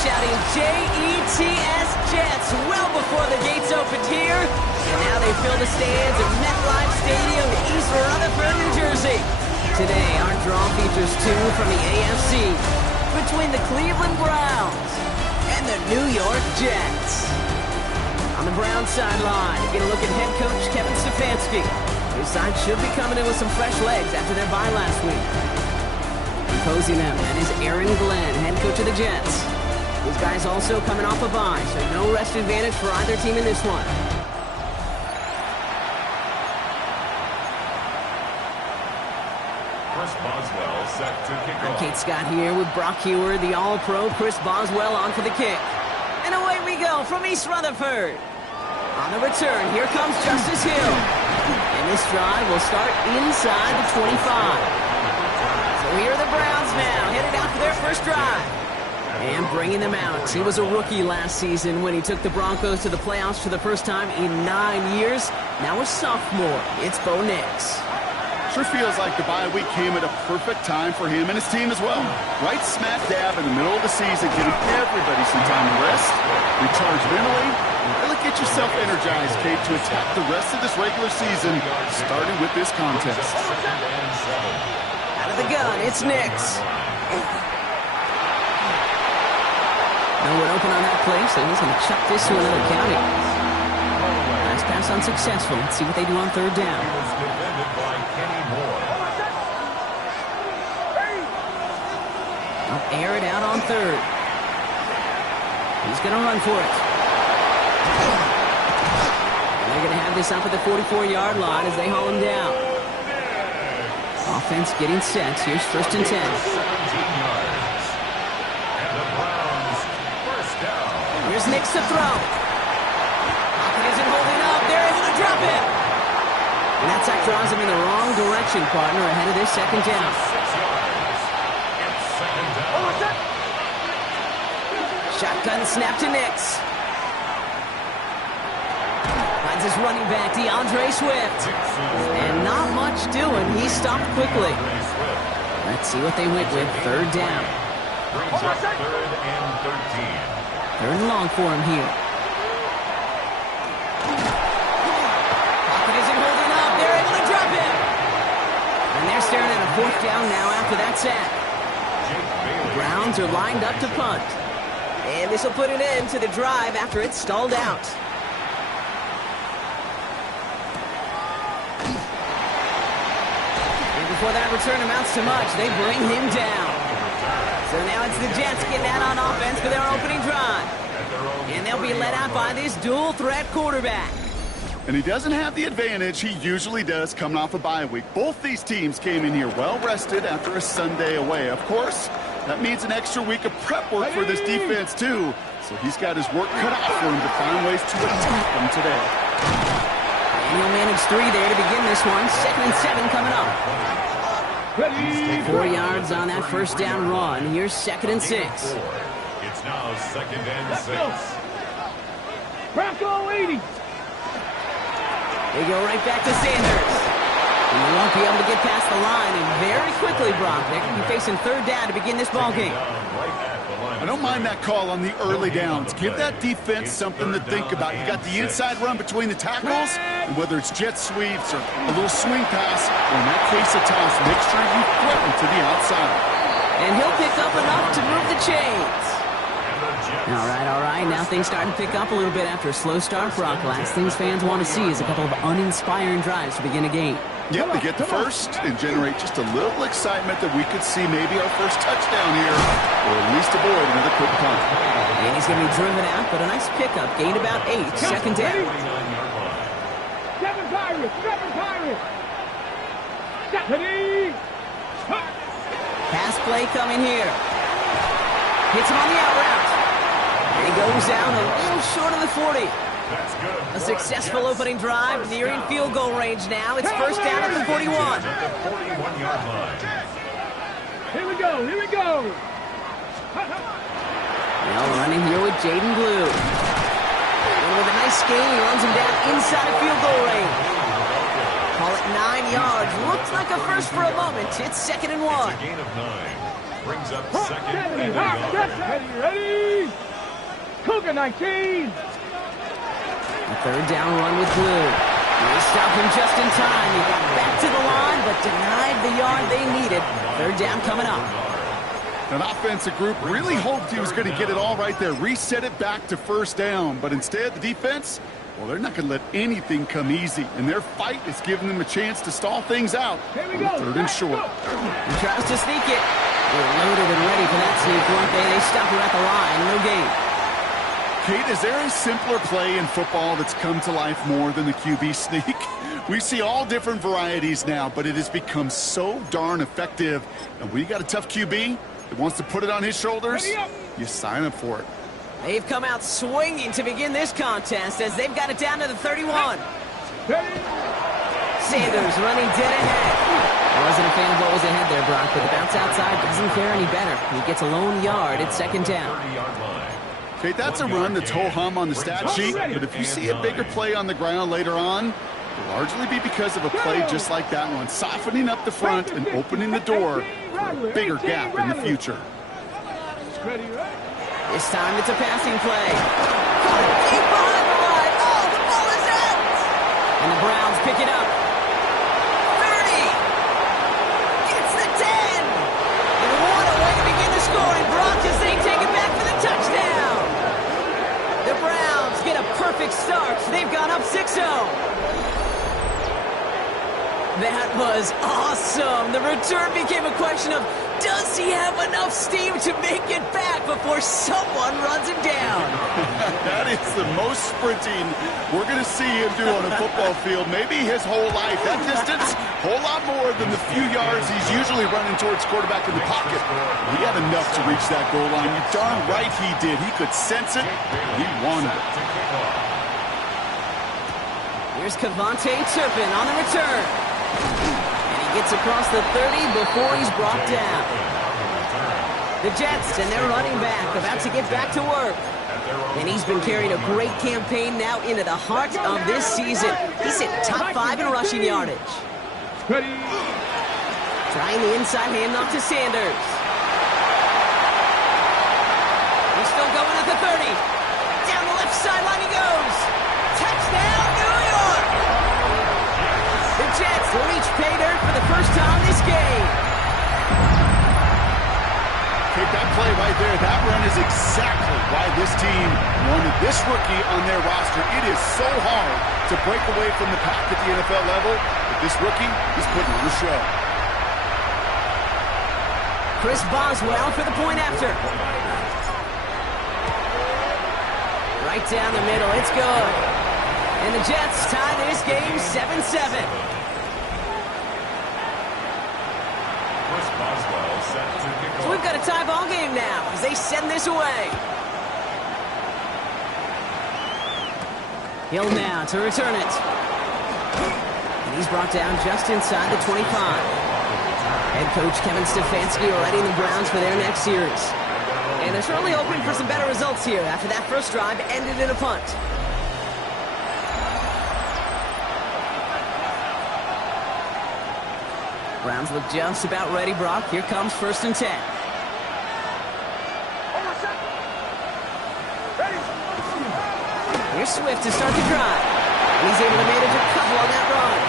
shouting J-E-T-S Jets well before the gates opened here. And now they fill the stands at MetLife Stadium in East Rutherford, New Jersey. Today, our draw features two from the AFC between the Cleveland Browns and the New York Jets. On the Browns sideline, you get a look at head coach Kevin Stefanski. His side should be coming in with some fresh legs after their bye last week. Opposing them, that is Aaron Glenn, head coach of the Jets. These guys also coming off a bye, so no rest advantage for either team in this one. Chris Boswell set to kick off. Kate Scott here with Brock Hewer, the All-Pro Chris Boswell on for the kick. And away we go from East Rutherford. On the return, here comes Justice Hill. And this drive will start inside the 25. So here are the Browns now, headed out for their first drive. And bringing them out. He was a rookie last season when he took the Broncos to the playoffs for the first time in 9 years. Now a sophomore, it's Bo Nix. Sure feels like the bye week came at a perfect time for him and his team as well. Right smack dab in the middle of the season, giving everybody some time to rest, recharge mentally, and really get yourself energized, Kate, to attack the rest of this regular season, starting with this contest. Out of the gun, it's Nix. No one open on that play, so he's going to chuck this to another county. Nice pass unsuccessful. Let's see what they do on third down. I'll air it out on third. He's going to run for it. And they're going to have this up at the 44-yard line as they haul him down. Offense getting set. Here's first and 10. Here's Nix to throw. Pocket isn't holding up. They're able to drop it. And that sack draws him in the wrong direction, partner, ahead of this second down. Shotgun snap to Nix. Finds his running back, DeAndre Swift. And not much doing. He stopped quickly. Let's see what they went with. Third down. Third and 13. Third and long for him here. Pocket isn't holding up. They're able to drop him. And they're staring at a fourth down now after that sack. The Browns are lined up to punt. And this will put an end to the drive after it's stalled out. And before that return amounts to much, they bring him down. So now it's the Jets getting out on offense for their opening drive. And they'll be led out by this dual-threat quarterback. And he doesn't have the advantage he usually does coming off a bye week. Both these teams came in here well-rested after a Sunday away. Of course, that means an extra week of prep work for this defense, too. So he's got his work cut out for him to find ways to attack them today. And he'll manage 3 there to begin this one. 2nd and 7 coming up. 4 yards on that first down run. Here's 2nd and 6. It's now 2nd and 6. Bronco 80. They go right back to Sanders. And they won't be able to get past the line, and very quickly, Brock, they're going to be facing third down to begin this ballgame. I don't mind that call on the early downs. Give that defense something to think about. You got the inside run between the tackles, and whether it's jet sweeps or a little swing pass, or in that case a toss, make sure you threaten to the outside. And he'll pick up enough to move the chains. All right. Now things starting to pick up a little bit after a slow start, Brock. Last things fans want to see is a couple of uninspiring drives to begin a game. Yep, they get the first and generate just a little excitement that we could see maybe our first touchdown here, or at least avoid another quick punt. And he's going to be driven out, but a nice pickup. Gained about 8. Second down. Seven Pirates. Stephanie. Pass play coming here. Hits him on the out route. And he goes down a little short of the 40. That's good. A successful opening drive, nearing field goal range now. It's first down at the 41. At the 41-yard line. Here we go. Now running here with Jaden Blue. And with a nice gain, he runs him down inside of field goal range. Call it 9 yards. Looks like a first for a moment. It's 2nd and 1. It's a gain of 9. Brings up second and Ready? Cougar 19. A third down run with Blue. They stop him just in time. He got back to the line, but denied the yard they needed. Third down coming up. An offensive group really hoped he was going to get it all right there, reset it back to first down. But instead, the defense, well, they're not going to let anything come easy. And their fight is giving them a chance to stall things out on third and short. He tries to sneak it. They're loaded and ready for that sneak, weren't they? They stop him at the line. No gain. Kate, is there a simpler play in football that's come to life more than the QB sneak? We see all different varieties now, but it has become so darn effective. And when you got a tough QB that wants to put it on his shoulders, you sign up for it. They've come out swinging to begin this contest as they've got it down to the 31. Sanders running dead ahead. I wasn't a fan of what was ahead there, Brock, but the bounce outside doesn't fare any better. He gets a lone yard at second down. Okay, that's a run that's ho-hum on the stat sheet, but if you see a bigger play on the ground later on, it'll largely be because of a play just like that one, softening up the front and opening the door for a bigger gap in the future. This time it's a passing play. Caught it deep behind the line. Oh, the ball is out! And the Browns pick it up. 30! Gets the 10! And what a way to begin the scoring, Brock, as they take it back for the touchdown! The Browns get a perfect start. They've gone up 6-0. That was awesome. The return became a question of, does he have enough steam to make it back before someone runs him down? That is the most sprinting we're going to see him do on a football field. Maybe his whole life. That distance, whole lot more than the few yards he's usually running towards quarterback in the pocket. He had enough to reach that goal line. You darn right he did. He could sense it. He wanted it. Here's Kavontae Turpin on the return. And he gets across the 30 before he's brought down. The Jets and their running back about to get back to work. And he's been carrying a great campaign now into the heart of this season. He's in top 5 in rushing yardage. Trying the inside handoff to Sanders. He's still going at the 30. Down the left sideline he goes. Touchdown, New York! The Jets reach pay dirt for the first time this game. Take that play right there. That run is exactly why this team wanted this rookie on their roster. It is so hard to break away from the pack at the NFL level, but this rookie is putting on a show. Chris Boswell for the point after. Right down the middle. It's good. And the Jets tie this game 7-7. So we've got a tie ball game now as they send this away. Hill now to return it. And he's brought down just inside the 25. Head coach Kevin Stefanski readying the Browns for their next series. And they're certainly hoping for some better results here after that first drive ended in a punt. Browns look just about ready, Brock. Here comes 1st and 10. Here's Swift to start the drive. And he's able to manage a couple on that run.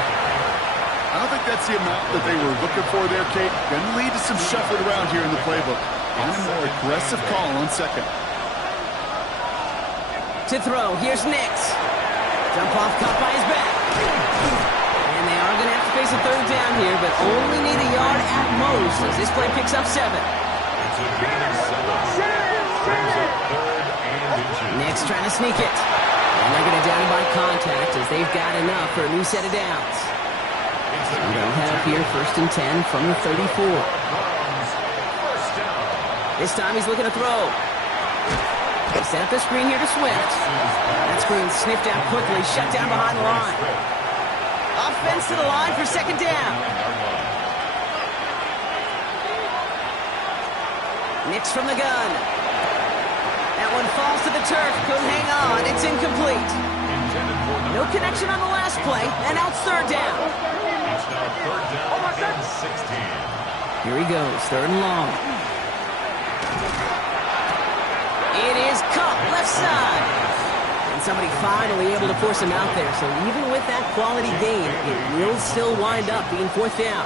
I don't think that's the amount that they were looking for there, Kate. Going to lead to some shuffling around here in the playbook. And a more aggressive call on second. To throw, here's Nix. Jump off, caught by his back. And they are going to have to face a third down here, but only need a yard at most as this play picks up 7. Nix trying to sneak it. And they're going to down by contact as they've got enough for a new set of downs. And they'll head up here 1st and 10 from the 34. This time he's looking to throw. They set up the screen here to Swift. That screen sniffed out quickly, shut down behind the line. Offense to the line for 2nd down. Nix from the gun. That one falls to the turf. Couldn't hang on. It's incomplete. No connection on the last play, and now it's 3rd down. It's now 3rd down and 16. Here he goes, 3rd and long. It is caught left side. And somebody finally able to force him out there. So even with that quality gain, it will still wind up being 4th down.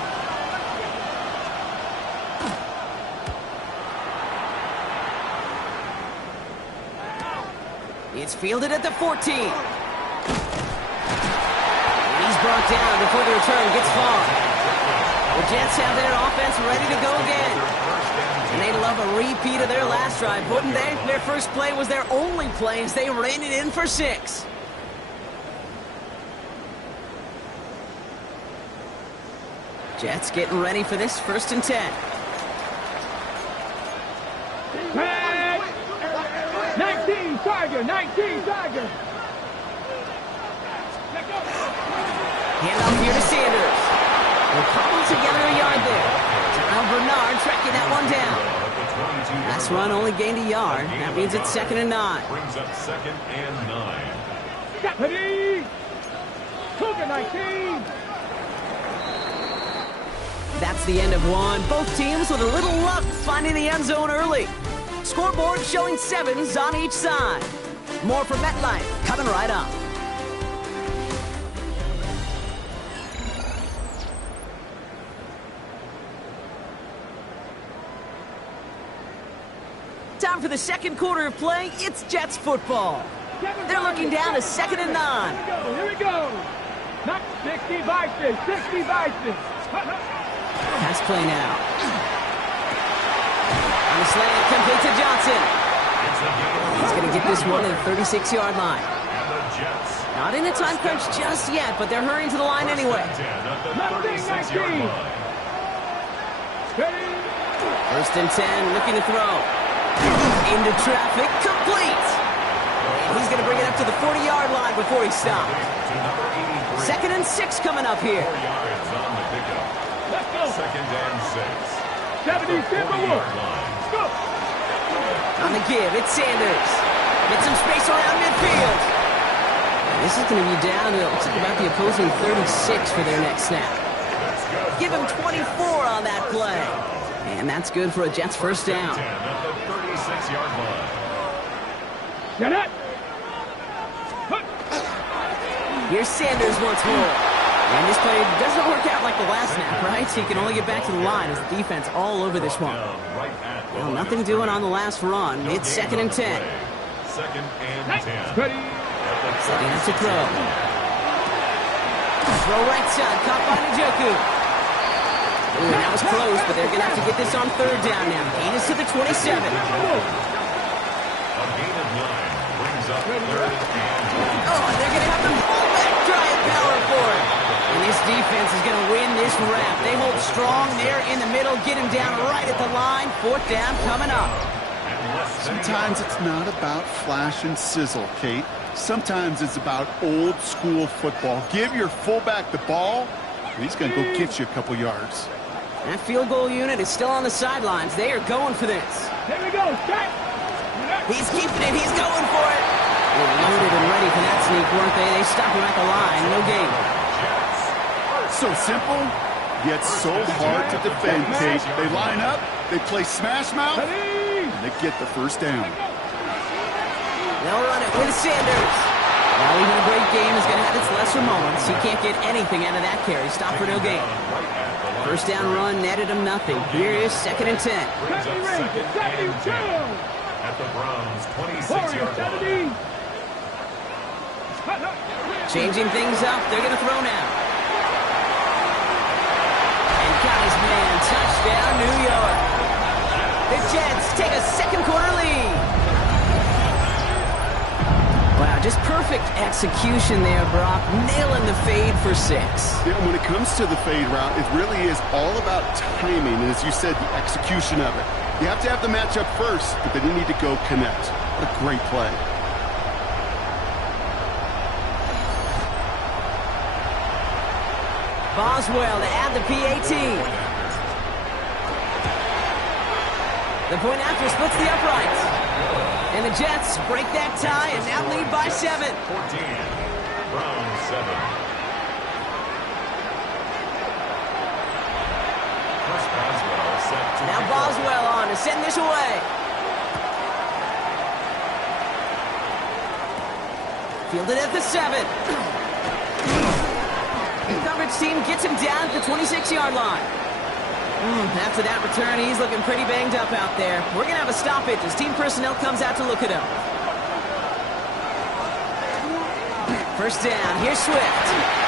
It's fielded at the 14. And he's brought down before the return gets far. The Jets have their offense ready to go again. And they'd love a repeat of their last drive, wouldn't they? Their first play was their only play as they ran it in for 6. Jets getting ready for this 1st and 10. 19 Tiger, 19 Tiger. Hand off here to Sanders. They'll cobble together a yard there. Now Bernard tracking that one down. Last run only gained a yard. That means it's 2nd and 9. Brings up 2nd and 9. Ready? Cougar 19. That's the end of one. Both teams with a little luck finding the end zone early. Scoreboard showing 7s on each side. More from MetLife coming right up. Time for the 2nd quarter of play. It's Jets football. They're looking down to 2nd and 9. Here we go. Not 60 vices, 60 vices. Pass play now. On the slant, complete to Johnson. He's going to get this one at the 36-yard line. Not in a time crunch just yet, but they're hurrying to the line anyway. 1st and 10, looking to throw. Into traffic, complete. And he's going to bring it up to the 40-yard line before he stopped. 2nd and 6 coming up here. Let's go. 2nd and 6. 70 Timberwolves. Go. On the give, it's Sanders. Get some space around midfield. And this is going to be down to, looks like about the opposing 36 for their next snap. Give him 24 on that play. And that's good for a Jets 1st down. At the 36-yard line. Get it. Here's Sanders once more. And this play doesn't work out like the last snap, right? So he can only get back to the line as the defense all over this one. Well, nothing doing on the last run. It's 2nd and 10. 2nd and 10. Ready. Setting up to throw. Throw right side, caught by Njoku. Ooh, that was close, but they're going to have to get this on 3rd down now. Gain is to the 27. A gain of 9 brings up 3rd and 10. Oh, and they're going to have the fullback trying power for it. And this defense is going to win this wrap. They hold strong there in the middle, get him down right at the line. 4th down coming up. Sometimes it's not about flash and sizzle, Kate. Sometimes it's about old school football. Give your fullback the ball, and he's going to go get you a couple yards. That field goal unit is still on the sidelines. They are going for this. Here we go. Set. He's keeping it. He's going for it. They're loaded and ready for that sneak, weren't they? They stop him at the line. No gain. So simple, yet so hard to defend, Kate. They line up, they play smash mouth, and they get the 1st down. They'll run it with Sanders. Now even a great game is going to have its lesser moments. He can't get anything out of that carry. Stop for no gain. 1st down run netted him nothing. Here is 2nd and 10. Brings up 2nd and 10 at the Browns 26-yard line. Changing things up. They're going to throw now. And got his man. Touchdown, New York. The Jets take a 2nd quarter lead. Wow, just perfect execution there, Brock. Nailing the fade for 6. Yeah, when it comes to the fade route, it really is all about timing, and as you said, the execution of it. You have to have the matchup first, but then you need to go connect. What a great play. Boswell to add the PAT. The point after splits the uprights. And the Jets break that tie and now lead by 7. 14. Browns 7. First Boswell set to Now Boswell on to send this away. Fielded at the 7. The coverage team gets him down at the 26-yard line. After that return, he's looking pretty banged up out there. We're going to have a stoppage as team personnel comes out to look at him. First down, here's Swift.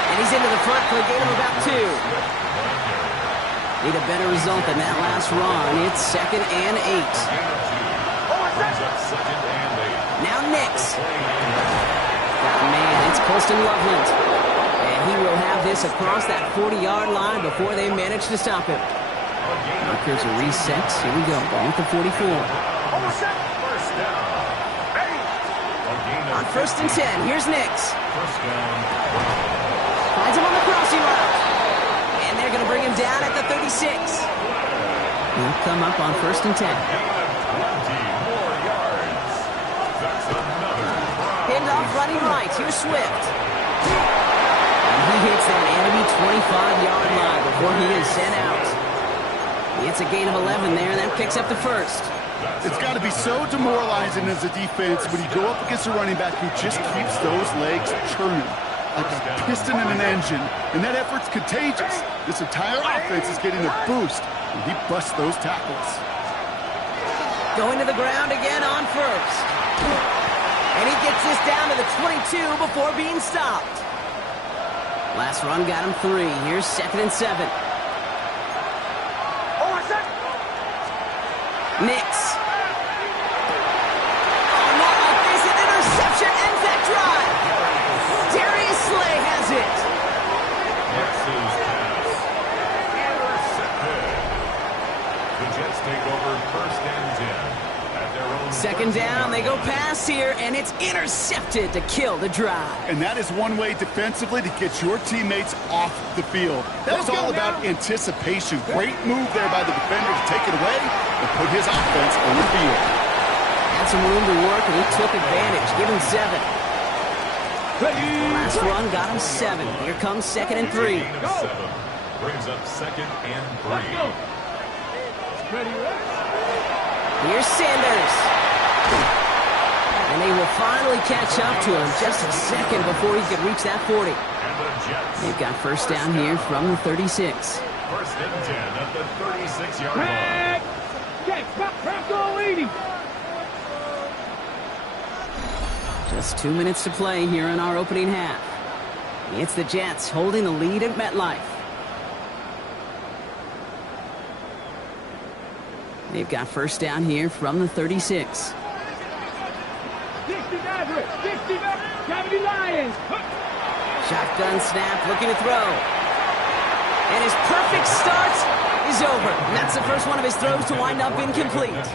And he's into the front for a gain of about 2. Need a better result than that last run. It's 2nd and 8. Now Nix. Man, it's Colston Loveland. And he will have this across that 40-yard line before they manage to stop him. Markers are reset. Here we go. Ball at the 44. On 1st and 10, here's Nix. Finds him on the crossing route. And they're going to bring him down at the 36. He'll come up on 1st and 10. Pinned off running right. Here's Swift. And he hits that enemy 25-yard line before he is sent out. It's a gain of 11 there, and that picks up the 1st. It's got to be so demoralizing as a defense when you go up against a running back who just keeps those legs churning like a piston in an engine, and that effort's contagious. This entire offense is getting a boost, and he busts those tackles. Going to the ground again on 1st. And he gets this down to the 22 before being stopped. Last run got him 3. Here's 2nd and 7. Nix. Oh, not like this. An interception ends that drive. Darius Slay has it. Nix's pass. Intercepted. The Jets take over 1st and 10. At their own 2nd down, they go pass here, and it's intercepted to kill the drive. And that is one way defensively to get your teammates off the field. That was all about anticipation. Great move there by the defender to take it away and put his offense on the field. Had some room to work, and he took advantage. Give him 7. Last run got him 7. Here comes 2nd and 3. Gain of 7. Brings up 2nd and 3. Here's Sanders. And they will finally catch up to him just a second before he could reach that 40. They've got 1st down here from the 36. 1st and 10 at the 36-yard line. Just 2 minutes to play here in our opening half. It's the Jets holding the lead at MetLife. They've got 1st down here from the 36. Shotgun snap, looking to throw. And his perfect start is over. And that's the first one of his throws to wind up incomplete.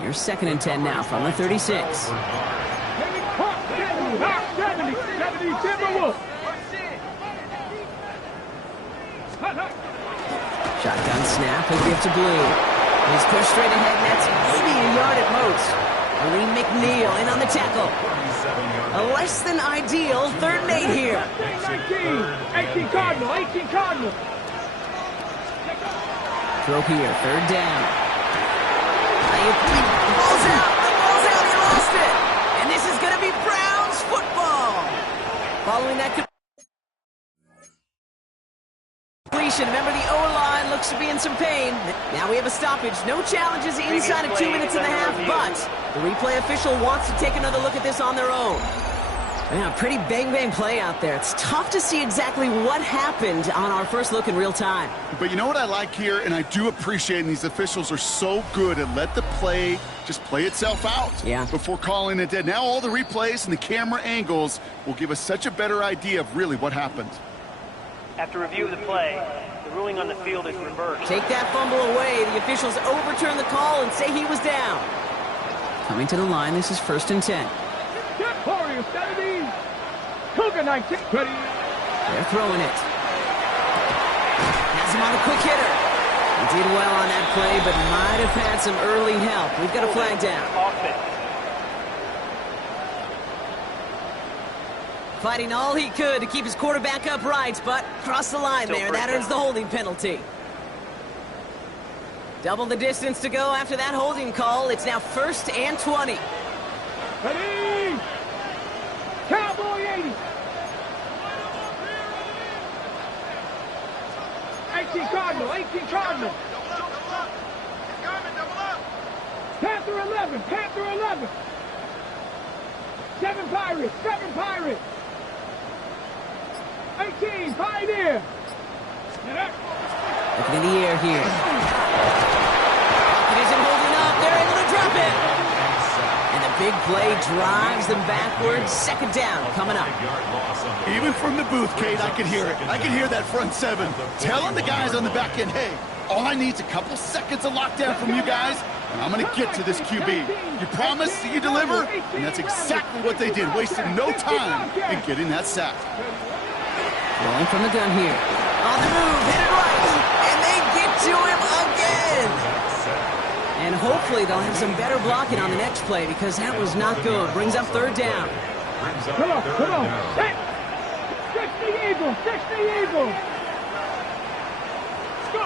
Here's 2nd and 10 now from the 36. Shotgun snap, he'll give to Blue. He's pushed straight ahead, and that's maybe a yard at most. Lee McNeil in on the tackle. A less than ideal 3rd and 8 here. 18 Cardinal, 18 Cardinal. Throw here, 3rd down. The ball's out, he lost it. And this is going to be Browns football. Following that completion, remember the O-line looks to be in some pain. Now we have a stoppage. No challenges inside of 2 minutes and a half, but the replay official wants to take another look at this on their own. Yeah, pretty bang-bang play out there. It's tough to see exactly what happened on our first look in real time. But you know what I like here, and I do appreciate, and these officials are so good at let the play just play itself out before calling it dead. Now all the replays and the camera angles will give us such a better idea of really what happened. After review of the play, the ruling on the field is reversed. Take that fumble away. The officials overturn the call and say he was down. Coming to the line, this is 1st and 10. Warriors 70. Cougar 19. They're throwing it. Has him on the quick hitter. He did well on that play, but might have had some early help. We've got a flag down. Fighting all he could to keep his quarterback upright, but crossed the line there. That earns the holding penalty. Double the distance to go after that holding call. It's now 1st and 20. Ready. Cowboy 80. 18 Cardinal, 18 Cardinal. Panther 11, Panther 11. 7 Pirates, 7 Pirates. 18, Pioneer. Looking in the air here. It isn't holding up. They're able to drop it. And the big play drives them backwards. Second down coming up. Even from the booth, Kate, I could hear it. I could hear that front seven telling the guys on the back end, hey, all I need is a couple seconds of lockdown from you guys, and I'm going to get to this QB. You promise that you deliver? And that's exactly what they did, wasting no time in getting that sack. Rolling from the gun here. On the move, hit it right, and they get to him again. And hopefully they'll have some better blocking on the next play because that was not good. Brings up third down. Come on, come on. 60 Eagles, 60 Eagles. Let's go.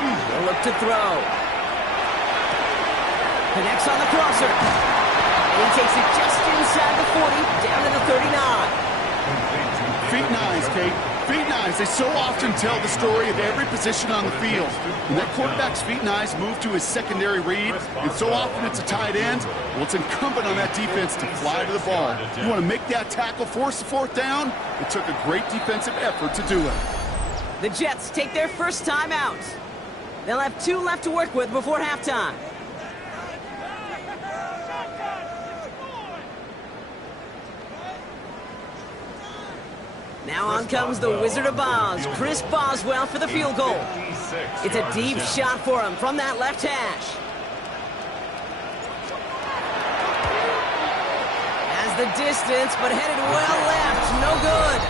They'll look to throw. Connects on the crosser. And he takes it just inside the 40, down to the 39. Feet nice, Kate. Feet nice. They so often tell the story of every position on the field. When that quarterback's feet nice move to his secondary read, and so often it's a tight end, well, it's incumbent on that defense to fly to the ball. You want to make that tackle, force the fourth down? It took a great defensive effort to do it. The Jets take their first time out. They'll have 2 left to work with before halftime. Now on comes the Wizard of Oz, Chris Boswell for the field goal. It's a deep shot for him from that left hash. Has the distance, but headed well left, no good.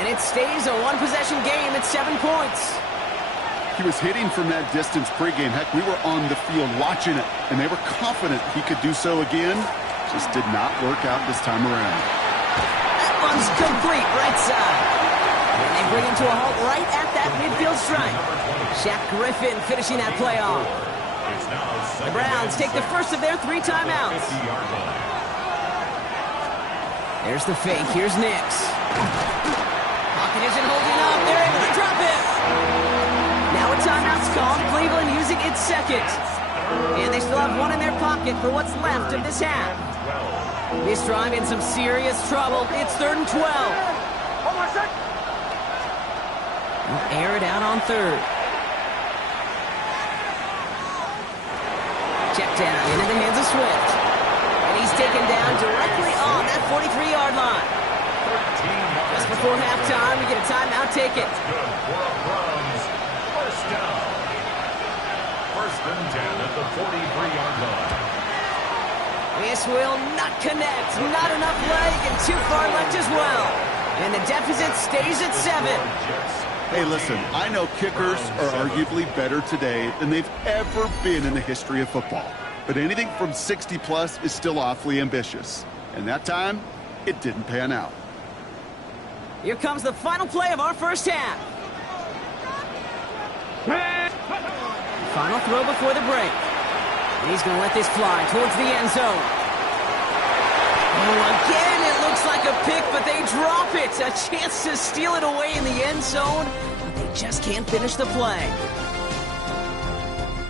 And it stays a one-possession game at 7 points. He was hitting from that distance pregame. Heck, we were on the field watching it, and they were confident he could do so again. Just did not work out this time around. One's complete, right side. And they bring him to a halt right at that midfield stripe. Shaq Griffin finishing that play off. The Browns take the first of their 3 timeouts. There's the fake. Here's Nix. Pocket isn't holding up. They're able to drop it. Now a timeout's called. Cleveland using its second. And they still have 1 in their pocket for what's left of this half. This drive in some serious trouble. It's 3rd and 12. We'll air it out on 3rd. Check down into the hands of Swift. And he's taken down directly on that 43-yard line. Just before halftime, we get a timeout taken. First down. 1st and 10 at the 43-yard line. This will not connect. Not enough leg and too far left as well. And the deficit stays at 7. Hey, listen, I know kickers are arguably better today than they've ever been in the history of football. But anything from 60-plus is still awfully ambitious. And that time, it didn't pan out. Here comes the final play of our first half. Final throw before the break. He's going to let this fly towards the end zone. Oh, again, it looks like a pick, but they drop it. A chance to steal it away in the end zone, but they just can't finish the play.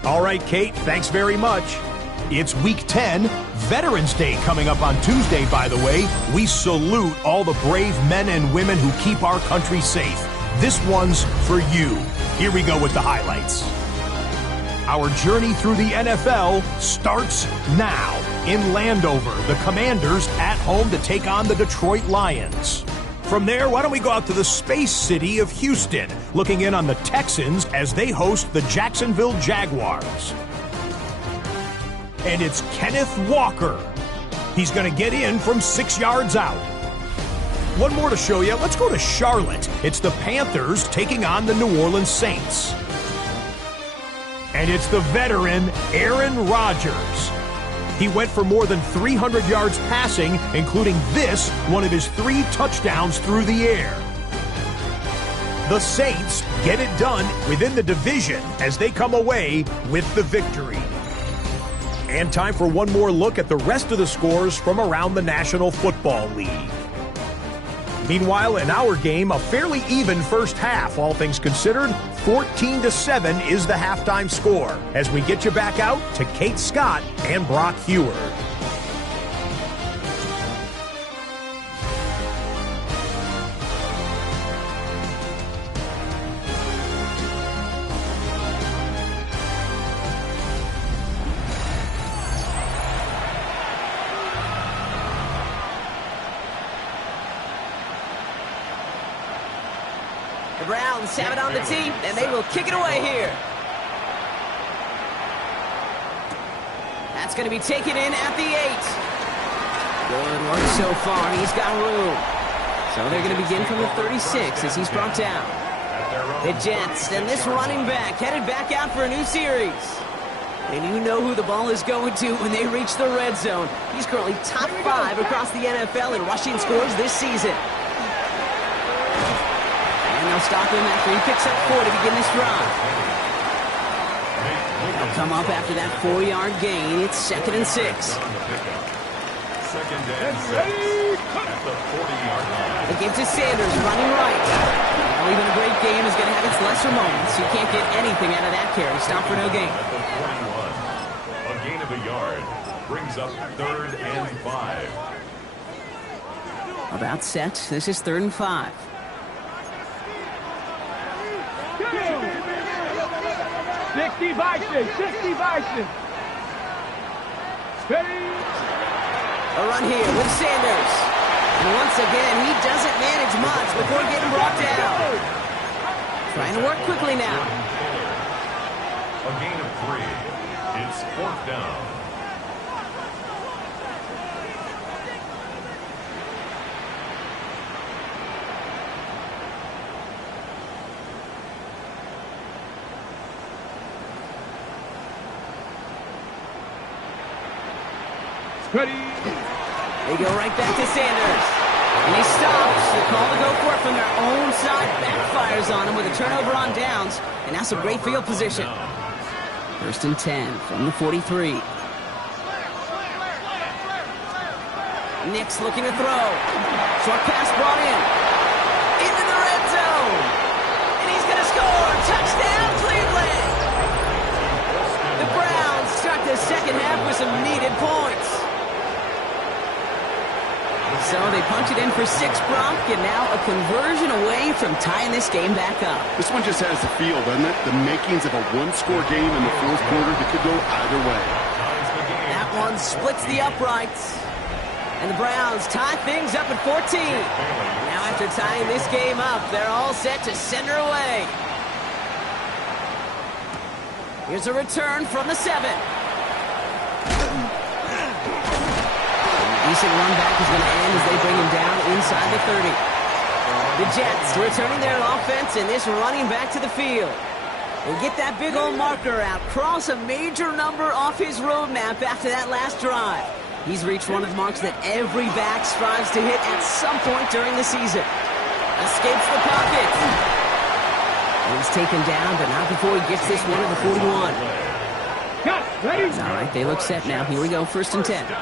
All right, Kate, thanks very much. It's Week 10, Veterans Day coming up on Tuesday, by the way. We salute all the brave men and women who keep our country safe. This one's for you. Here we go with the highlights. Our journey through the NFL starts now. In Landover, the Commanders at home to take on the Detroit Lions. From there, why don't we go out to the space city of Houston, looking in on the Texans as they host the Jacksonville Jaguars. And it's Kenneth Walker. He's going to get in from 6 yards out. One more to show you. Let's go to Charlotte. It's the Panthers taking on the New Orleans Saints. And it's the veteran Aaron Rodgers. He went for more than 300 yards passing, including this, one of his 3 touchdowns through the air. The Saints get it done within the division as they come away with the victory. And time for one more look at the rest of the scores from around the National Football League. Meanwhile, in our game, a fairly even first half. All things considered, 14-7 is the halftime score. As we get you back out to Kate Scott and Brock Hewer. The Browns have it on the tee, and they will kick it away here. That's going to be taken in at the 8. Good work so far. He's got room. So they're going to begin from the 36 as he's brought down. The Jets and this running back headed back out for a new series. And you know who the ball is going to when they reach the red zone. He's currently top 5 across the NFL in rushing scores this season. And they'll stop him after he picks up 4 to begin this drive. They'll come up after that 4-yard gain. It's 2nd and 6. Second and 6 at the 40-yard line. They give to Sanders running right. Well, even a great game is going to have its lesser moments. You can't get anything out of that carry. Stop for no gain. At the 41, a gain of a yard brings up 3rd and 5. About set. This is 3rd and 5. 60 Vikings, 60 Vikings. Steady. A run here with Sanders. And once again, he doesn't manage much before getting brought down. Trying to work quickly now. A gain of 3. It's 4th down. Ready. They go right back to Sanders. And he stops. The call to go for it from their own side backfires on him with a turnover on downs. And now some great field position. 1st and 10 from the 43. Nick's looking to throw. Short pass brought in. Into the red zone. And he's going to score. Touchdown, Cleveland. The Browns start the second half with some needed points. So they punch it in for 6, Brock, and now a conversion away from tying this game back up. This one just has the feel, doesn't it? The makings of a one-score game in the 4th quarter that could go either way. That one splits the uprights. And the Browns tie things up at 14. Now after tying this game up, they're all set to send her away. Here's a return from the 7. Decent run back is going to end as they bring him down inside the 30. The Jets returning their offense and this running back to the field. They get that big old marker out, cross a major number off his roadmap after that last drive. He's reached one of the marks that every back strives to hit at some point during the season. Escapes the pocket. And he's taken down, but not before he gets this one at the 41. All right, they look set now. Here we go, 1st and 10.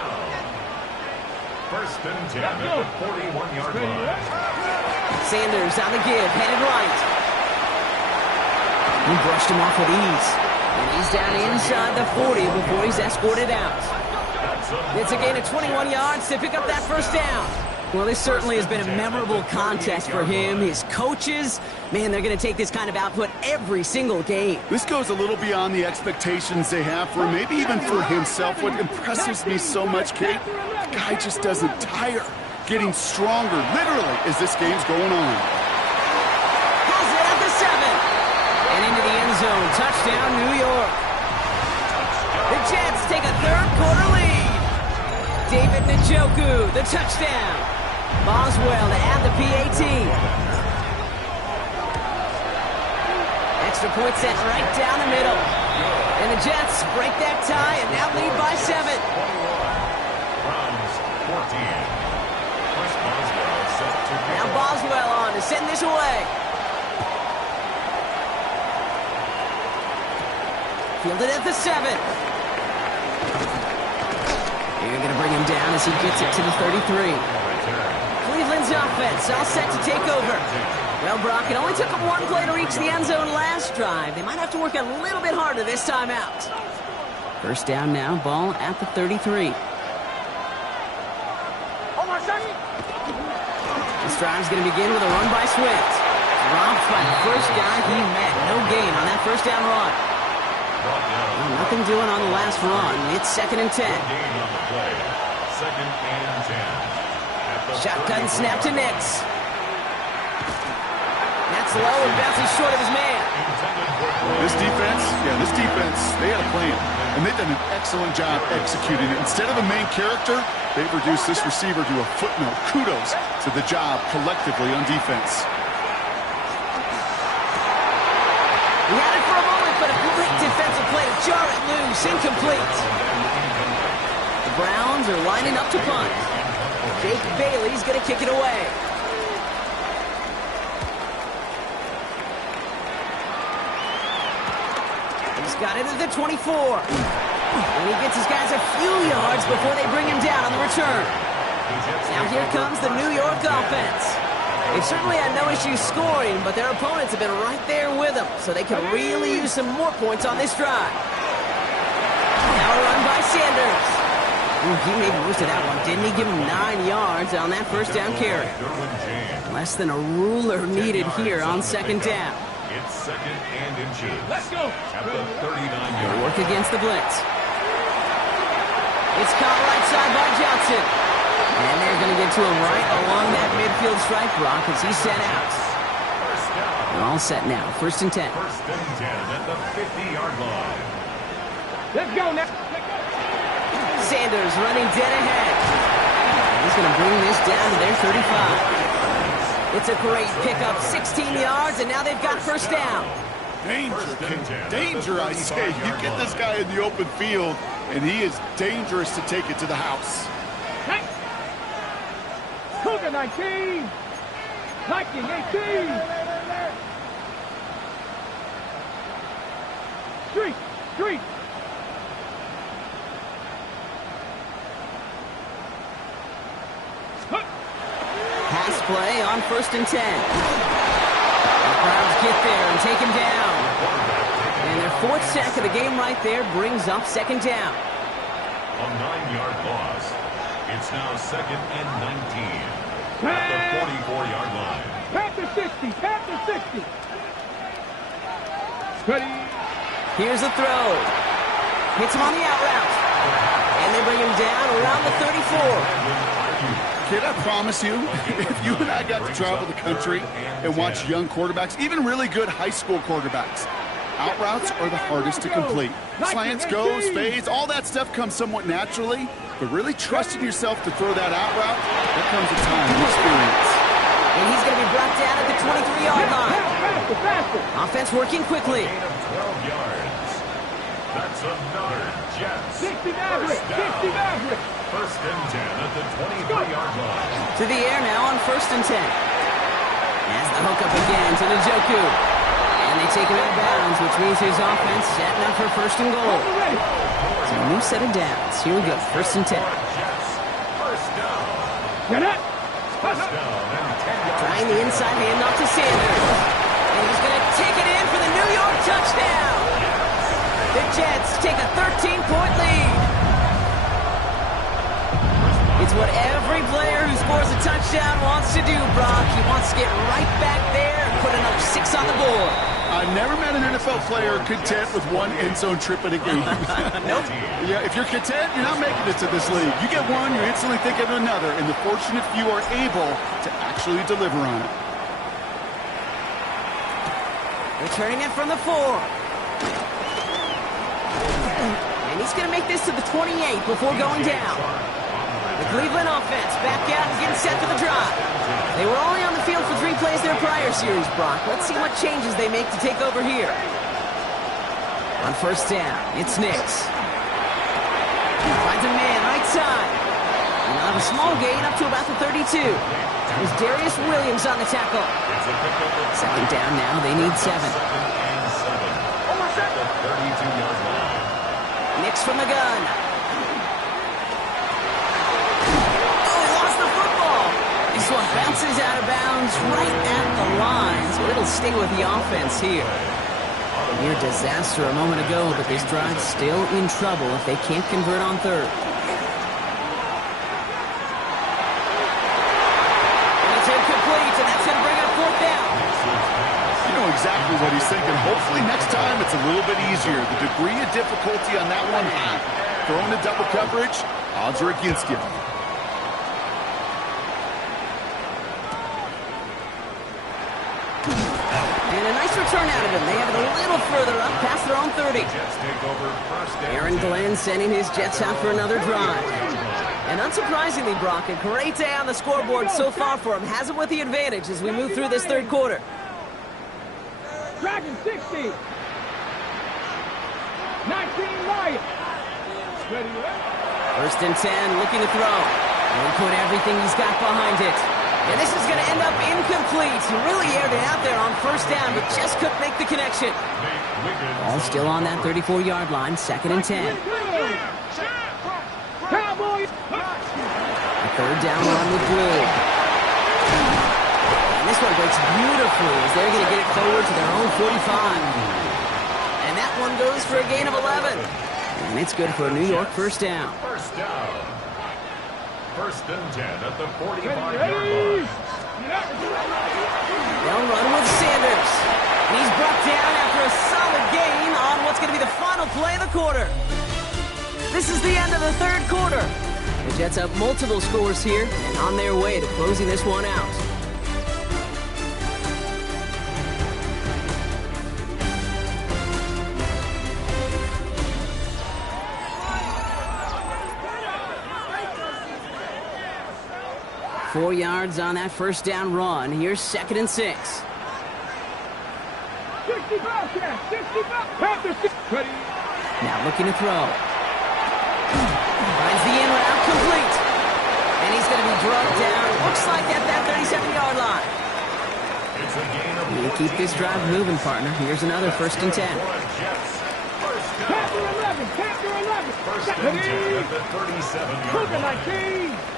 1st and 10 at the 41-yard line. Sanders on the give, headed right. He brushed him off with ease. And he's down inside the 40 before he's escorted out. It's a gain of 21 yards to pick up that 1st down. Well, this certainly has been a memorable contest for him. His coaches, man, they're going to take this kind of output every single game. This goes a little beyond the expectations they have for him, maybe even for himself. What impresses me so much, Kate, the guy just doesn't tire. Getting stronger, literally, as this game's going on. Has it at the 7. And into the end zone. Touchdown, New York. The Jets take a 3rd quarter lead. David Njoku, the touchdown. Boswell to add the PAT. Extra point set right down the middle. And the Jets break that tie and now lead by 7. Browns 14. Chris Boswell set to Now Boswell on to send this away. Fielded at the 7. They're going to bring him down as he gets it to the 33. Cleveland's Browns offense all set to take over. Well, Brock, it only took them one play to reach the end zone last drive. They might have to work a little bit harder this time out. First down now, ball at the 33. This drive's going to begin with a run by Swift. Dropped by the first guy he met. No gain on that first down run. Well, nothing doing on the last run. It's 2nd and 10. Shotgun snap to Nix. That's low and bounces short of his man. This defense, they had a plan. And they've done an excellent job executing it. Instead of a main character, they've reduced this receiver to a footnote. Kudos to the job collectively on defense. He had it for a moment, but a great defensive play to jar it loose. Incomplete. The Browns are lining up to punt. Jake Bailey's going to kick it away. He's got it at the 24. And he gets his guys a few yards before they bring him down on the return. Now here comes the New York offense. They've certainly had no issues scoring, but their opponents have been right there with them, so they can really use some more points on this drive. Now a run by Sanders. Ooh, he made most of that one, didn't he? Give him 9 yards on that first down carry. Less than a ruler needed here on 2nd down. It's 2nd and inches. Let's go. At the 39-yard They'll work against the blitz. It's caught right side by Johnson. And they're going to get to him right along that midfield stripe, Brock, as he's set out. They're all set now. 1st and 10. 1st and 10 at the 50-yard line. Let's go now. Sanders running dead ahead. He's going to bring this down to their 35. It's a great pickup, 16 yards, and now they've got first down. Danger, I say. You get this guy in the open field, and he is dangerous to take it to the house. Cougar 19. Viking 18. Street. Pass play on 1st and 10. The Browns get there and take him down. And their 4th sack of the game right there brings up 2nd down. A 9-yard loss. It's now 2nd and 19 at the 44-yard line. Panther 60. Ready. Here's the throw. Hits him on the out route. And they bring him down around the 34. Kid, I promise you, if you and I got to travel the country and watch young quarterbacks, even really good high school quarterbacks, out routes are the hardest to complete. Slants, goes, fades, all that stuff comes somewhat naturally, but really trusting yourself to throw that out route, that comes with time and experience. And he's going to be brought down at the 23-yard line. Faster. Offense working quickly. Gain of 12 yards. That's another Jets. 60 Maverick. 1st and 10 at the 23-yard line. To the air now on 1st and 10. As the hookup again to Njoku. And they take him out of bounds, which means his offense setting up for 1st and goal. So a new set of downs. Here we go, 1st and 10. Jets. First down. Get it. First down and 10 yards. Trying the inside handoff to Sanders. And he's going to take it in for the New York touchdown. The Jets take a 13-point lead. It's what every player who scores a touchdown wants to do, Brock. He wants to get right back there and put another 6 on the board. I've never met an NFL player content with one end zone trip in a game. Nope. Yeah, if you're content, you're not making it to this league. You get one, you're instantly thinking of another, and the fortunate few are able to actually deliver on it. Returning it from the 4. And he's going to make this to the 28 before going down. The Cleveland offense back out and getting set for the drive. They were only on the field for 3 plays their prior series, Brock. Let's see what changes they make to take over here. On 1st down, it's Nix. Finds a man right side. And they'll have a small gain up to about the 32. That was Darius Williams on the tackle. 2nd down now, they need 7. Nix from the gun. This one bounces out of bounds right at the line, so it'll stay with the offense here. Near disaster a moment ago, but this drive's still in trouble if they can't convert on third. And it's incomplete, and that's going to bring up fourth down. You know exactly what he's thinking. Hopefully next time it's a little bit easier. The degree of difficulty on that one high. Throwing a double coverage, odds are against you. And a nice return out of him. They have it a little further up past their own 30. Aaron Glenn sending his Jets out for another drive. And unsurprisingly, Brock, a great day on the scoreboard so far for him. Has him with the advantage as we move through this third quarter. Dragon 60. 19 right. Ready, First and 10, looking to throw. And he put everything he's got behind it. And this is going to end up incomplete. He really aired it out there on first down, but just couldn't make the connection. Ball still on that 34-yard line, second and 10. Cowboys. A third down run with Blue. And this one breaks beautifully as they're going to get it forward to their own 45. And that one goes for a gain of 11. And it's good for a New York first down. First down. First and 10 at the 45-yard line. They'll run with Sanders. And he's brought down after a solid gain on what's going to be the final play of the quarter. This is the end of the third quarter. The Jets up multiple scores here and on their way to closing this one out. Four yards on that first down run. Here's second and 6. 65, 65. Ready. Now looking to throw. Finds the in route complete. And he's going to be drugged down. Looks like at that 37-yard line. It's a gain of You keep this drive moving, partner. Here's another first and 10. Panther 11. Panther 11. First and 10 at the 37-yard line. 19.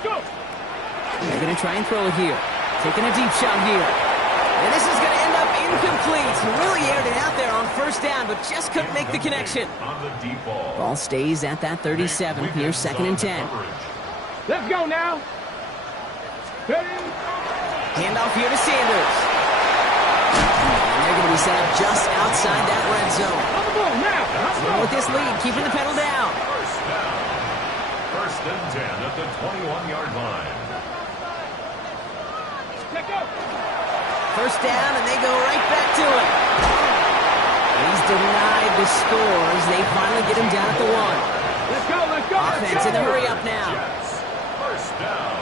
Go. They're going to try and throw it here. Taking a deep shot here. And this is going to end up incomplete. He really aired it out there on first down, but just couldn't make the connection. On the deep ball. Ball stays at that 37. Here's second and 10. Let's go now. Ready. Handoff here to Sanders. And they're going to be set up just outside that red zone. On the ball now. Well, with this lead, keeping the pedal down. First down. First and 10 at the 21-yard line. Let go. First down, and they go right back to it. He's denied the score as they finally get him down at the 1. Let's go. Let's go. Offense in the hurry up now. Jets. First down.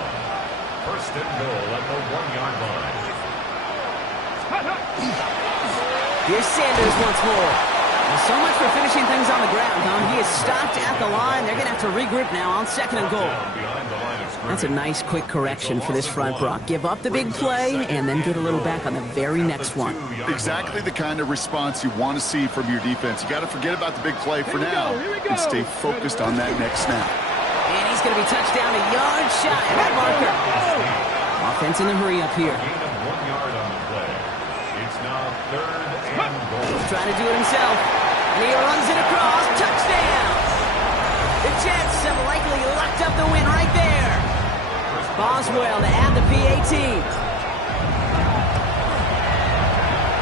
First and goal at the 1-yard line. Here's Sanders once more. Well, so much for finishing things on the ground, huh? He is stopped at the line. They're going to have to regroup now on second and goal. Behind the line of scrimmage. That's a nice quick correction for this front, Brock. Give up the big play and then get a little back on the very next one. Exactly the kind of response you want to see from your defense. You got to forget about the big play for now and stay focused on that next snap. And he's going to be touched down a yard shy of that marker. Offense in the hurry up here. Gain of 1 yard on the play. It's now third and goal. He's trying to do it himself. And he runs it across. Touchdown! The Jets have likely locked up the win right there. Boswell to add the PAT.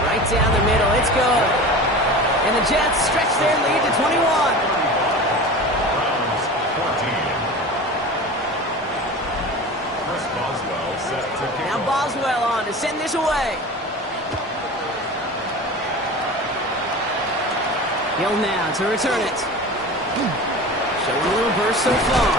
Right down the middle. It's good. And the Jets stretch their lead to 21. Browns 14. Chris Boswell set to kick Now off. Boswell on to send this away. Hill now to return it. Showing a little burst so far.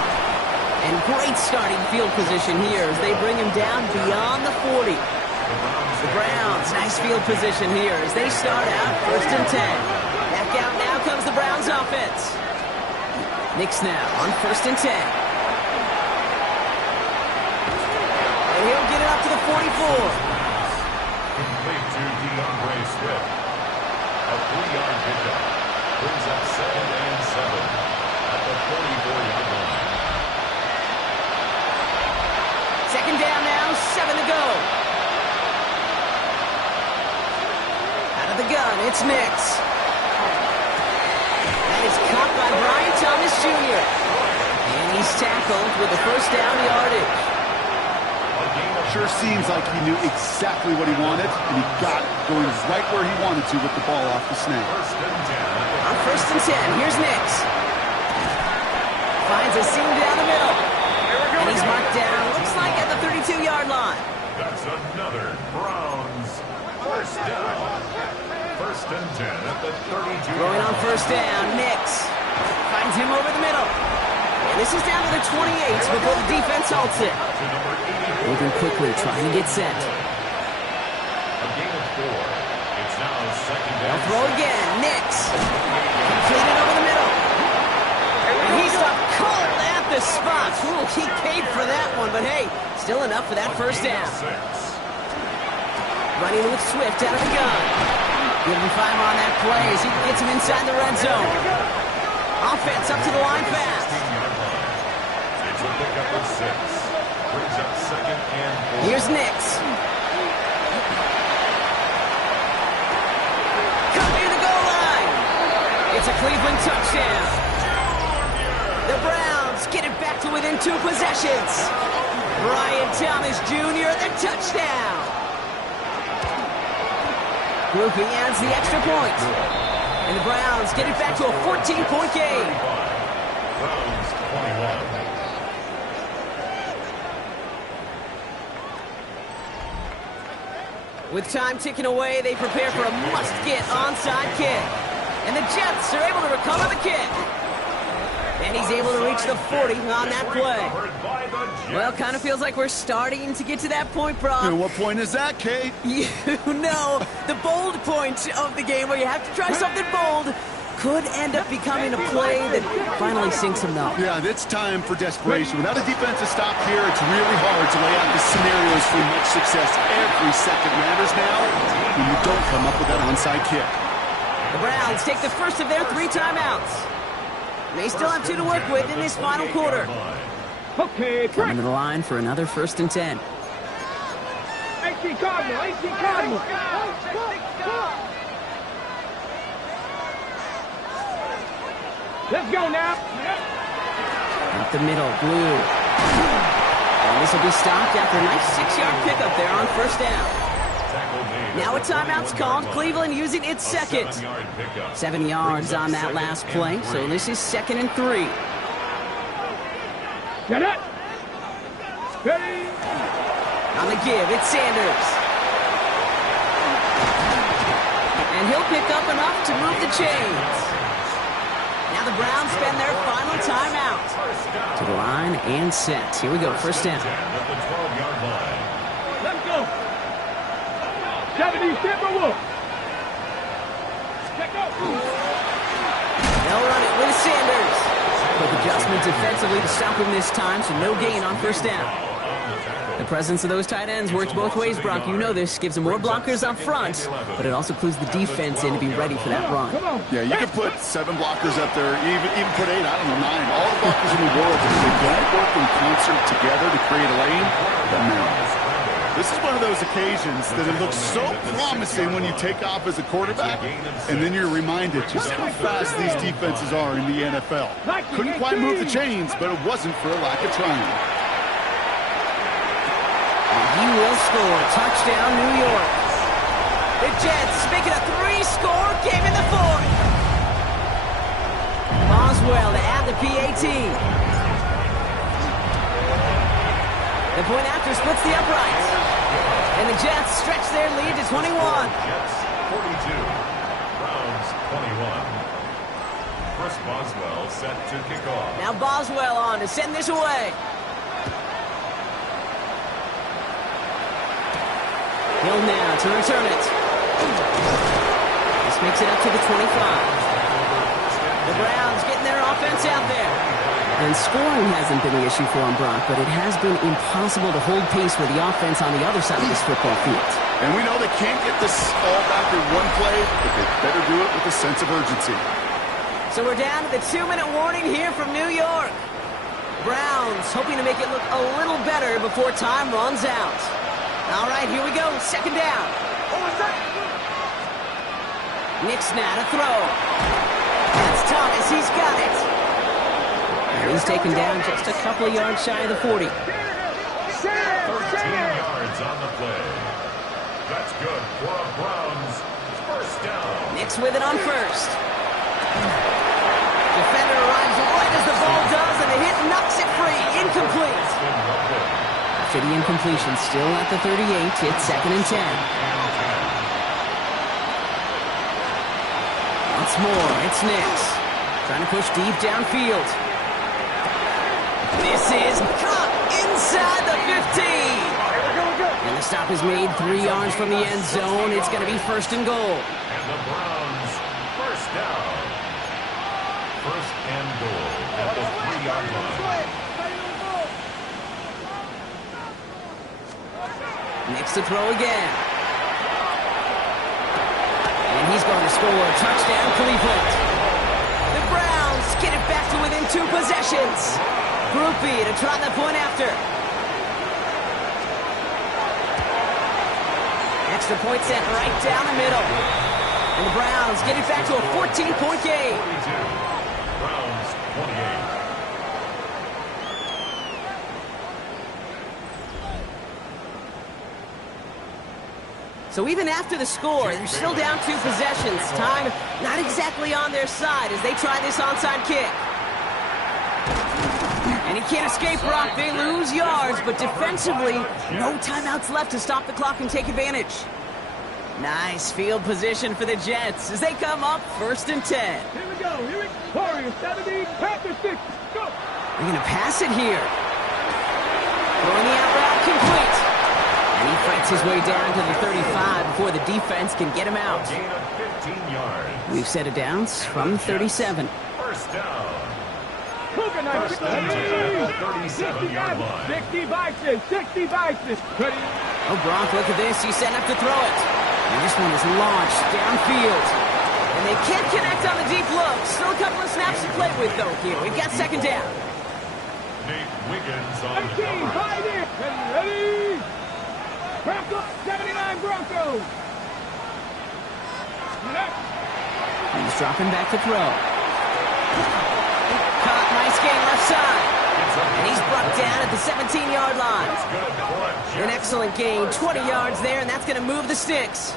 And great starting field position here as they bring him down beyond the 40. The Browns, nice field position here as they start out first and 10. Back out now comes the Browns offense. Knicks now on first and 10. And he'll get it up to the 44. Complete to DeAndre Swift. A 3-yard pickup. Brings up second and 7 at the 44-yard line. It's Nix. That is caught by Brian Thomas Jr. And he's tackled with the first down yardage. Sure seems like he knew exactly what he wanted, and he got it, going right where he wanted to with the ball off the snap. On 1st and 10, here's Nix. Finds a seam down the middle. And he's marked down, looks like at the 32-yard line. That's another Browns first down. 1st and 10 at the 32. Throwing on 1st down, Nix finds him over the middle. And this is down to the 28 before the defense halts it. Moving quickly, trying to get set. A gain of 4. It's now 2nd down. They'll throw again. Nix. Completed over the middle. And he stopped cold at the spot. Ooh, he paid for that one, but hey, still enough for that first down. Running with Swift out of the gun. Give him 5 on that play as he gets him inside the red zone. Offense up to the line fast. It's a pickup of 6. Brings up 2nd and 4. Here's Nix. Cut near the goal line. It's a Cleveland touchdown. The Browns get it back to within 2 possessions. Brian Thomas Jr. the touchdown. Groupie adds the extra point. And the Browns get it back to a 14-point game. Browns 21. With time ticking away, they prepare for a must-get onside kick. And the Jets are able to recover the kick. And he's able to reach the 40 on that play. Well, kind of feels like we're starting to get to that point, Brock. And what point is that, Kate? You know, the bold point of the game where you have to try something bold could end up becoming a play that finally sinks him, though. Yeah, it's time for desperation. Without a defensive stop here, it's really hard to lay out the scenarios for much success. Every second matters now when you don't come up with that onside kick. The Browns take the first of their 3 timeouts. They still have 2 to work with in this final quarter. Okay, Coming to the line for another 1st and 10. 18 Cardinal, 18 Cardinal. Let's go now. Up the middle, Blue. And this will be stopped after a nice 6-yard pickup there on 1st down. Now a timeout's called. Cleveland using its second. 7 yards on that last play, so this is 2nd and 3. Get it. Ready. On the give, it's Sanders. And he'll pick up enough to move the chains. Now the Browns spend their final timeout. To the line and set. Here we go, 1st down. Let's go. 70 Timberwolves. Check out. They'll run it with Sanders. Quick adjustment defensively to stop him this time, so no gain on 1st down. The presence of those tight ends works both ways, Brock. You know this. Gives them more blockers up front, but it also clues the defense in to be ready for that run. Yeah, you can put 7 blockers up there, even put 8, I don't know, 9. All the blockers in the world, if they don't work in concert together to create a lane, doesn't matter. This is one of those occasions that it looks so promising when you take off as a quarterback, and then you're reminded just how fast these defenses are in the NFL. Couldn't quite move the chains, but it wasn't for a lack of trying. He will score. Touchdown, New York. The Jets make it a 3-score game in the 4th. Boswell to add the PAT. The point after splits the uprights. And the Jets stretch their lead to 21. Jets 42. Browns 21. Chris Boswell set to kick off. Now Boswell on to send this away. Hill now to return it. This makes it up to the 25. The Browns getting their offense out there. And scoring hasn't been the issue for him, Brock, but it has been impossible to hold pace with the offense on the other side of this football field. And we know they can't get this all back in one play, but they better do it with a sense of urgency. So we're down to the 2-minute warning here from New York. Browns hoping to make it look a little better before time runs out. All right, here we go. 2nd down. Nix now to throw. That's Thomas. He's got it. And he's taken down just a couple of yards shy of the 40. 13 yards on the play. That's good for a Browns first down. Nix with it on first. Defender arrives right as the ball does, and the hit knocks it free. Incomplete. After the incompletion, still at the 38. It's 2nd and 10. Once more, it's Nix. Trying to push deep downfield. This is caught inside the 15. And the stop is made 3 yards from the end zone. It's going to be 1st and goal. And the Browns first down. 1st and goal at the 3-yard line. Nix to throw again. And he's going to score a touchdown, Cleveland. The Browns get it back to within 2 possessions. Groupie to try the point after. Extra point sent right down the middle. And the Browns get it back to a 14-point game. 42. Browns 28. So even after the score, they're still down 2 possessions. Time not exactly on their side as they try this onside kick. And he can't escape, Brock. They lose yards, but defensively, no timeouts left to stop the clock and take advantage. Nice field position for the Jets as they come up 1st and 10. Here we go. Here we go. Warriors 17, Panthers 6. Go. They're going to pass it here. Throwing the out route complete. And he fights his way down to the 35 before the defense can get him out. Gain of 15 yards. We've set it down from the 37. First down. Cougar Knights, First and 10 at the 37-yard line. 60 Vikings, 60 Vikings. Ready? Oh, Brock, look at this. He's setting up to throw it. And this one is launched downfield. And they can't connect on the deep look. Still a couple of snaps to play with, though, here. We've got 2nd down. Nate Wiggins on the 18, cover. right here. Ready? Broncos, 79 Broncos. He's dropping back to throw. Caught, nice game left side. And he's brought down at the 17-yard line. An excellent gain, 20 yards there, and that's going to move the sticks.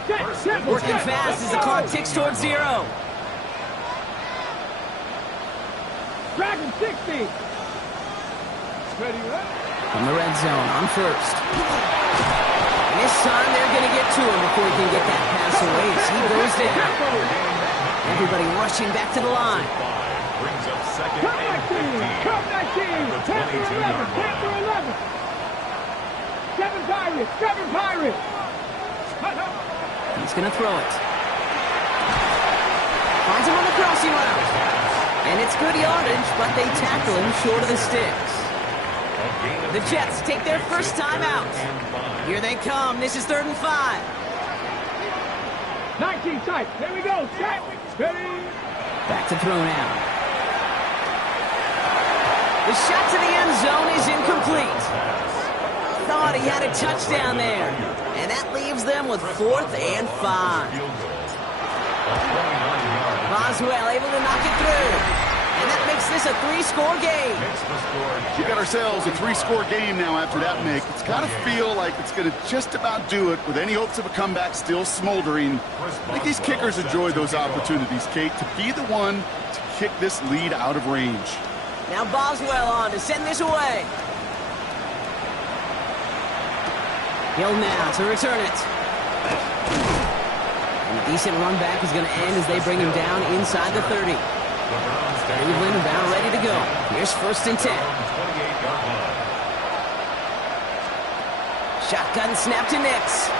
Working fast as the clock ticks towards 0. Dragon 60. Ready, From the red zone on first. And this time they're going to get to him before he can get that pass away as he goes down. Everybody rushing back to the line. Brings up 2nd Come and 15. Come 19. Panther 11. Panther 11. 7 Pirates. 7 Pirates. He's going to throw it. Finds him on the crossing route. And it's good yardage, but they tackle him short of the sticks. The Jets take their first time out. Here they come. This is 3rd and 5. 19 tight. There we go. Set. Ready. Back to throw now. The shot to the end zone is incomplete. Thought he had a touchdown there. And that leaves them with 4th and 5. Boswell able to knock it through. And that makes this a 3-score game. We got ourselves a 3-score game now after that make. It's got to feel like it's going to just about do it with any hopes of a comeback still smoldering. I think these kickers enjoy those opportunities, Kate, to be the one to kick this lead out of range. Now Boswell on to send this away. Hill now to return it. And a decent run back is going to end as they bring him down inside the 30. Cleveland about ready to go. Here's 1st and 10. Shotgun snap to Nix.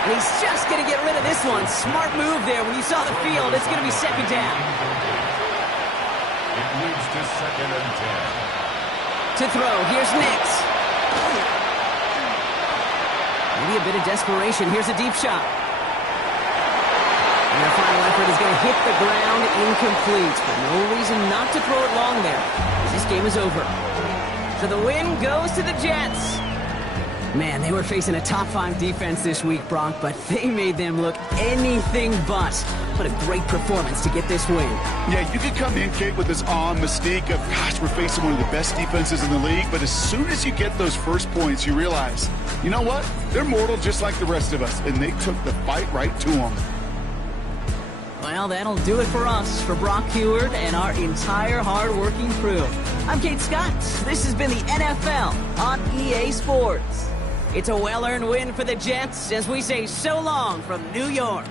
And he's just going to get rid of this one. Smart move there. When you saw the field, it's going to be 2nd down. It moves to 2nd and 10. To throw, here's Nix. Maybe a bit of desperation. Here's a deep shot. And their final effort is going to hit the ground incomplete. But no reason not to throw it long there. This game is over. So the win goes to the Jets. Man, they were facing a top-5 defense this week, Brock, but they made them look anything but. What a great performance to get this win. Yeah, you could come in, Kate, with this awe and mystique of, gosh, we're facing one of the best defenses in the league, but as soon as you get those first points, you realize, you know what? They're mortal just like the rest of us, and they took the fight right to them. Well, that'll do it for us, for Brock Heward and our entire hard-working crew. I'm Kate Scott. This has been the NFL on EA Sports. It's a well-earned win for the Jets as we say so long from New York.